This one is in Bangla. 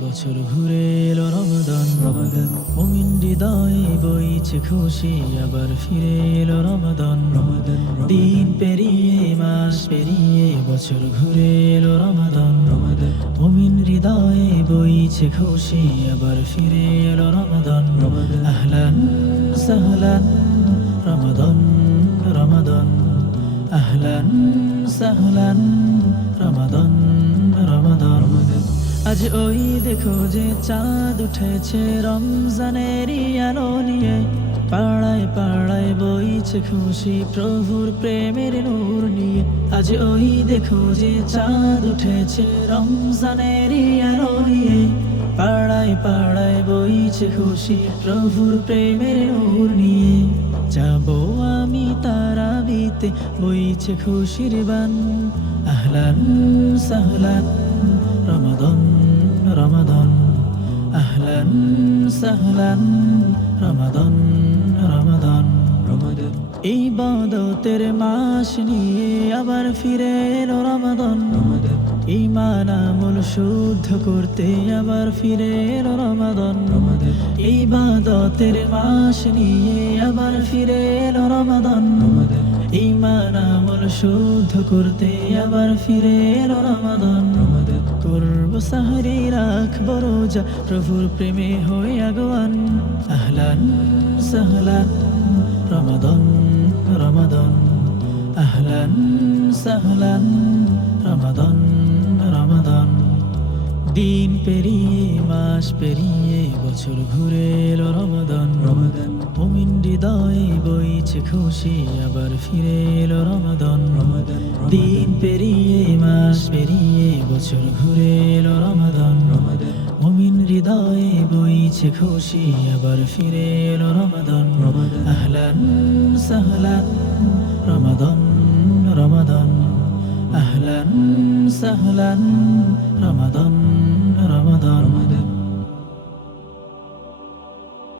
বছর ঘুরে এলো রমাদান। রমাদান। মুমিন হৃদয়ে বইছে খুশি আবার ফিরে এলো রমাদান রমাদান। দিন পেরিয়ে মাস পেরিয়ে বছর ঘুরে এলো রমাদান। রমাদান। মুমিন হৃদয়ে বইছে খুশি আবার ফিরে এলো রমাদান। রমাদান। আহলান সাহলান রমাদান রমাদান। আহলান সাহলান রমাদান। আজ ওই দেখো যে চাঁদ উঠেছে রমজানেরই আলো নিয়ে। পাড়ায় পাড়ায় বইছে খুশি প্রভুর প্রেমের নূর নিয়ে। আজ ওই দেখো যে চাঁদ উঠেছে রমজানেরই আলো নিয়ে। পাড়ায় পাড়ায় বইছে খুশি প্রভুর প্রেমের নূর নিয়ে। যাব আমি তারা বিতে বইছে খুশির বান। আহলান সাহলান, রমাদন। রমাদন আহলান সাহলান রমাদন রমাদন। রমাদন। এই বাদতের মাস নিয়ে আবার ফিরে এলো রমাদন। রমাদন। ইমান আমল শুদ্ধ করতে আবার ফিরে এলো রমাদন। এই বাদতের মাস নিয়ে আবার ফিরে এলো রমাদন। ইমান আমল শুদ্ধ করতে আবার ফিরে এলো রমাদন। সাহারি রাখব রোজা প্রভুর প্রেমে হয়ে আগোয়ান। আহলান সাহলান রমাদন রমাদন। আহলান সাহলান রমাদন রমাদন। দিন পেরিয়ে মাস পেরিয়ে বছর ঘুরে এলো রমাদান। রমাদান। মুমিন হৃদয়ে বইছে খুশি আবার ফিরে এলো রমাদান রমাদান। দিন পেরিয়ে মাস পেরিয়ে বছর ঘুরে এলো রমাদান। রমাদান। মুমিন হৃদয়ে বইছে খুশি আবার ফিরে এলো রমাদান। রমাদান। আহলান সাহলান রমাদান রমাদান। আহলান সাহলান রমাদান।